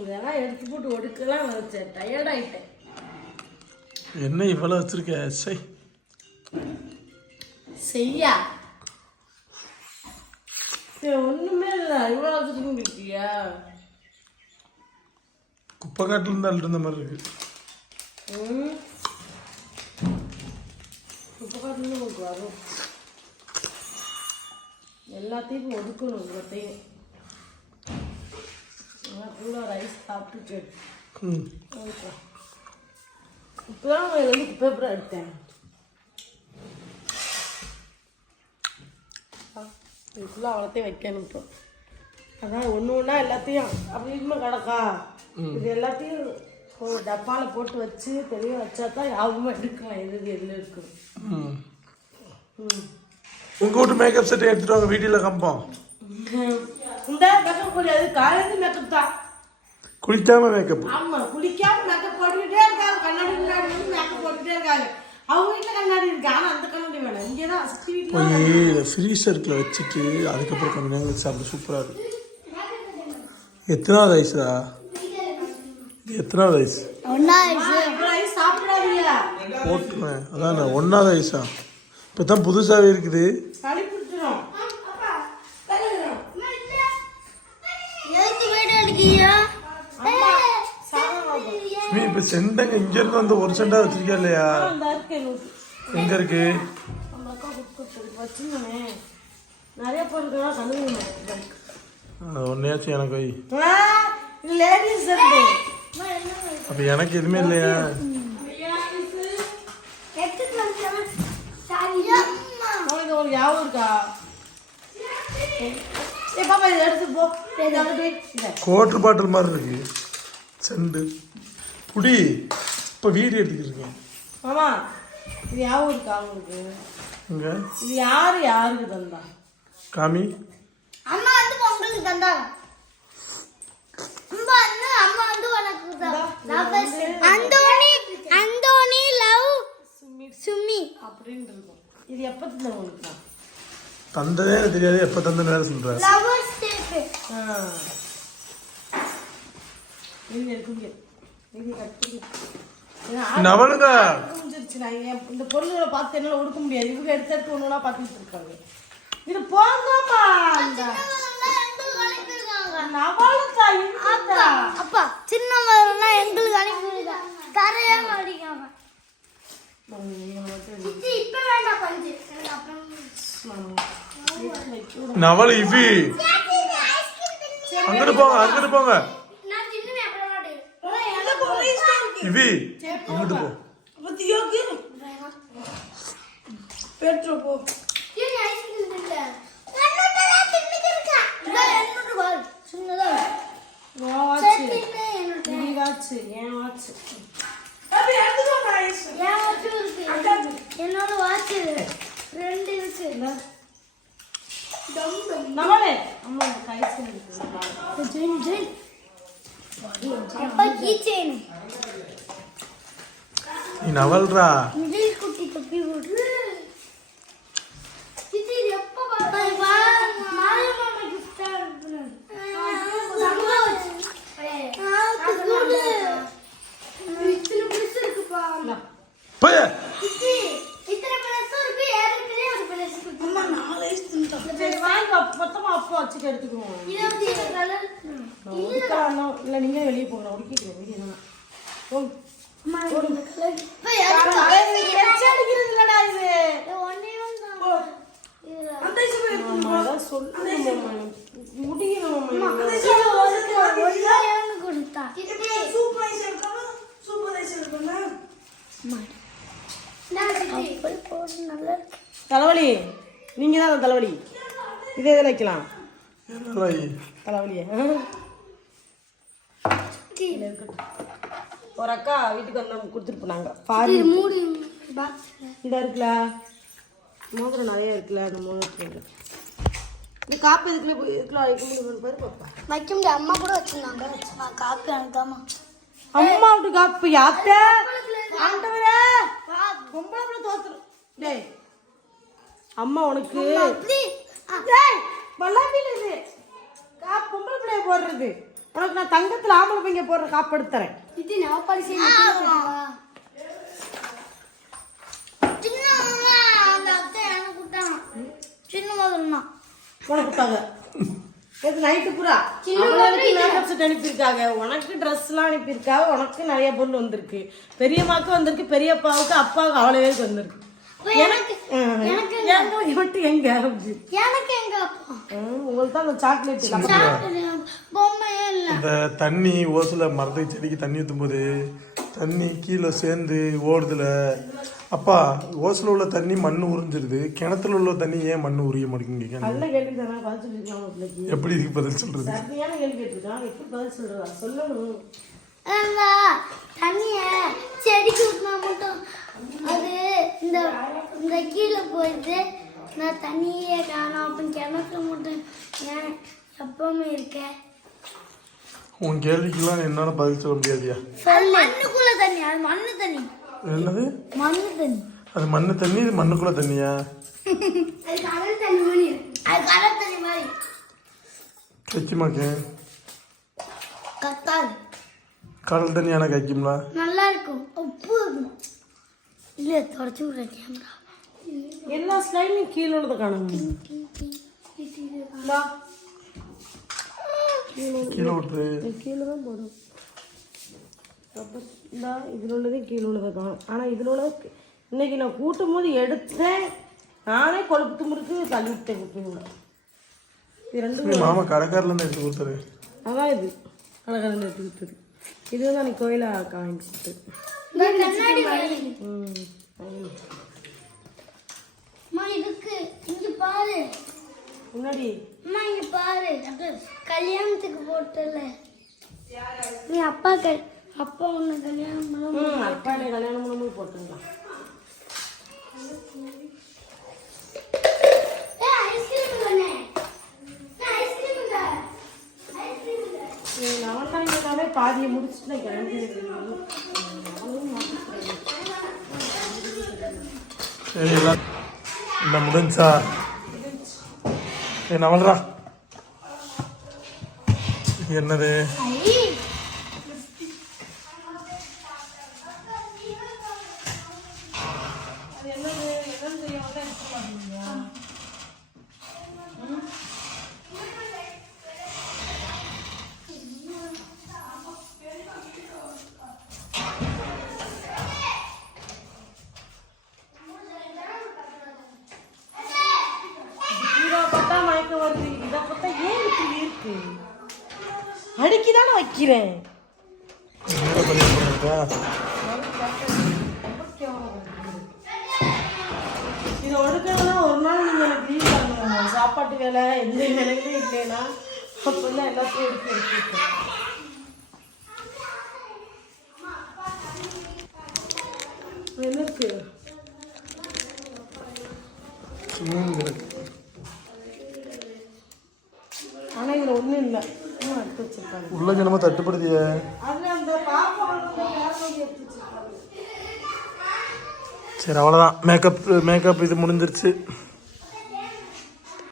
இதெல்லாம் எடுத்து போட்டு ஒடுக்கலாம் வச்சேன். டயர்ட் ஆயிட்டேன். என்ன இவ்வளோ வச்சிருக்க? சை செய்யா? ஒண்ணுமே இல்லை. இவ்வளோ வச்சுட்டு இருக்கியா குப்பை காட்டுல இருந்து இருந்த மாதிரி இருக்கு. காட்டுன்னு உங்களுக்கு வரும். எல்லாத்தையும் ஒதுக்கணும் எல்லாத்தையும் ஃபுல்லாக ரைஸ் சாப்பிட்டுட்டு. ம். இப்போ தான் வந்து பேப்பரை எடுத்தேன். இதுக்குள்ளே அவ்வளோத்தையும் வைக்கணும் இப்போ. அதான் ஒன்று ஒன்றா எல்லாத்தையும் அப்படி இருக்குமா கிடக்கா இது எல்லாத்தையும் ஒரு டப்பாவில் போட்டு வச்சு தெரிய வச்சா தான் யாபகமாக எடுக்கலாம். எது எது எதில் இருக்குது ம். ம் உங்கள் வீட்டு மேக்கப் செட் எடுத்துட்டு வாங்க வீட்டில் கம்போம். இந்த மேக்கப் முடியாது காலேஜ் மேக்கப் தான். குளிக்காம மேக்கப் ஆமா குளிக்காம மேக்கப் போட்டுக்கிட்டே இருக்காங்க. கண்ணாடி முன்னாடி வந்து மேக்கப் போட்டுக்கிட்டே இருக்காங்க. அவங்க வீட்டுல கண்ணாடி இருக்கு. ஆனா அந்த கண்ணாடி வேணாம். இங்கே தான் சுத்தி வீட்டுல வச்சுட்டு அதுக்கப்புறம் கொஞ்சம் நேரம் கழிச்சு சாப்பிட சூப்பராக இருக்கும். எத்தனாவது இது எத்தனாவது வயசு? ரைஸ் சாப்பிடாதீங்க. போட்டுருவேன். அதான் ஒன்றாவது வயசா? இப்போ தான் புதுசாகவே இருக்குது இப்போ செண்டங்க இங்கேருந்து வந்து ஒரு செண்டா வச்சிருக்கியா இல்லையா? எங்கே இருக்கு? ஒன்றையாச்சும் எனக்கு அப்போ எனக்கு எதுவுமே இல்லையா? உனக்கு ஒரு ஞாபகம் இருக்கா ஏ பாப்பா இதை எடுத்து போ கோட்டர் பாட்டில் மாதிரி இருக்கு. செண்டு. குடி. இப்போ வீடியோ எடுத்துக்கிட்டு மாமா இது ஞாபகம் இருக்கா உங்களுக்கு. இங்கே இது யாரு யாருக்கு தந்தா? காமி. அம்மா வந்து பொங்கலுக்கு தந்தாங்க அம்மா வந்து அம்மா வந்து உனக்கு அந்தோனி லவ் சுமி. அப்படின்னு இருக்கும் இது எப்போ தந்த உங்களுக்கு தந்ததே எனக்கு தெரியாது. எப்போ தந்த நேரம் சொல்கிறேன் லவர்ஸ் இது இருக்குங்க இது கட்டி நவனுங்க முடிஞ்சிருச்சு நான் என் இந்த பொருள்களை பார்த்து என்னால் ஒடுக்க முடியாது. இவங்க எடுத்து எடுத்து ஒன்று பார்த்துட்டு இருக்காங்க. இது போங்கம்மா. நவலத்தா அப்பா அப்பா சின்ன மரம்னா எங்களுக்கு அனுப்பிடுங்க தரையே மாட்டிக்காம நவல் இவி அங்கிட்டு போங்க அங்கிட்டு போங்க நான் சின்ன அப்புறம் மாட்டேன் இவி அங்கிட்டு போ பெட்ரோ போ చేయండి చేయండి నవల్రా மாமா கொடுத்தா. அப்படி போடு நல்லா இருக்கு. தலைவலி நீங்க தான் அந்த தலைவலி. இதே இதில் வைக்கலாம். தலைவலியை. ஒரு அக்கா வீட்டுக்கு வந்து கொடுத்துட்டு போனாங்க. பாரு. மூடி பாக்ஸ் இந்த இருக்குல்ல. மோதிரம் நிறைய இருக்குல்ல அந்த மோதிரத்துல இந்த காப்பு இதுக்குள்ள போய் இதுக்குள்ள வைக்க முடியுமான்னு பாரு பாப்பா. வைக்க முடியாது. அம்மா கூட வச்சிருந்தாங்க. நான் காப்பி அனுக்காம அம்மா விட்டு காப்பு யாத்த ஆண்டவரே! பொம்பளை பிள்ளை தோத்துரும். டேய். அம்மா உனக்கு வல்லாபில இது. காப்பு பொம்பளை பிள்ளைய போடுறது. உனக்கு நான் தங்கத்துல ஆம்பளை பையங்க போடுற காப்பு எடுத்து தரேன். இது நவப்பாடி செய்ய சின்ன அந்த அத்தை எனக்கு கொடுத்தாங்க. சின்ன முதல்னா உனக்கு கொடுத்தாங்க இது நைட்டு பூரா மேக்கப் செட் அனுப்பியிருக்காங்க? உனக்கு ட்ரெஸ்லாம் அனுப்பியிருக்காங்க உனக்கு நிறைய பொருள் வந்திருக்கு. பெரியம்மாக்கு வந்திருக்கு பெரியப்பாவுக்கு அப்பாவுக்கு அவ்வளோ பேருக்கு வந்திருக்கு. எனக்கு எனக்கு எங்க மட்டும் எங்க எனக்கு இந்த தண்ணி ஓசில் மரத்துக்கு செடிக்கு தண்ணி ஊற்றும் போது தண்ணி கீழே சேர்ந்து ஓடுதுல. அப்பா ஓசில் உள்ள தண்ணி மண் உறிஞ்சிருது. கிணத்துல உள்ள தண்ணி ஏன் மண் உரிய மாட்டேங்குங்க எப்படி இதுக்கு பதில் சொல்றது? தண்ணிய செடிக்கு ஊற்றினா மட்டும் அது இந்த இந்த கீழே போயிட்டு நான் தண்ணியே காணோம் அப்படின்னு கிணத்துல மட்டும் ஏன் எப்பவுமே இருக்கேன் உன் கேள்விக்கெல்லாம் என்னால் பதில் சொல்ல முடியாதியா? மண்ணுக்குள்ள தண்ணி அது மண்ணு தண்ணி. என்னது? மண்ணு தண்ணி. அது மண்ணு தண்ணி இது மண்ணுக்குள்ள தண்ணியா? அது கடல் தண்ணி மாதிரி அது கடல் தண்ணி மாதிரி. கைக்குமாக்கு கத்தாது. கடல் தண்ணி ஆனால் கைக்கும்ல? நல்லா இருக்கும். உப்பு. இல்ல தொடச்சு விடுற கேமரா. எல்லா ஸ்லைடும் கீழே உள்ளதை காணும் இந்தா, கீழே தான் போடும். இந்தா இதில் உள்ளதே கீழே உள்ளதை காணும். ஆனால் இதில் உள்ளது இன்னைக்கு நான் கூட்டும் போது எடுத்தேன். நானே கொழுப்பு தும்புருக்கு தள்ளி விட்டேன் குப்பைங்கள இது ரெண்டும் சரி, மாமா கடைக்காரிலேருந்து எடுத்து அதான் இது. அழகாக எடுத்து கொடுத்தது. இது தான். ம் ஆமா. அம்மா இதுக்கு இங்க பாரு. முன்னாடி. அம்மா இங்க பாரு. கல்யாணத்துக்கு போட்டல. நீ அப்பா கல் அப்பா உன்னை கல்யாணம் பண்ண அப்பா என்னை கல்யாணம் பண்ணும்போது போட்டுங்களா ஏய் ஐஸ்கிரீம் தானே ஐஸ்கிரீம் இல்ல ஐஸ்கிரீம் இல்ல அவன் தான் இங்கே பாதியை முடிச்சுட்டு நான் கிளம்பி சரி எல்லாம் இந்த முடிஞ்சா. ஏ நவல்ரா. என்னது? ஐ வருது இதை பார்த்தா ஏன் இப்படி இருக்கு? அடுக்கி தானே வைக்கிறேன். இதை ஒடுக்கலாம் ஒரு நாள் நீங்கள் எனக்கு லீவ் பண்ணணும் சாப்பாட்டு வேலை எந்த வேலையுமே இல்லைன்னா அப்போல்லாம் எல்லாத்தையும் எடுத்து எடுத்துருக்கேன் என்ன இருக்கு ம், இருக்கு. ஆனால் இதில் ஒன்றும் இல்லை இன்னும் எடுத்து வச்சிருக்காங்க உள்ள ஜனமா வச்சிருக்காங்க சரி அவ்வளோதான் மேக்கப் மேக்கப் இது முடிஞ்சிருச்சு.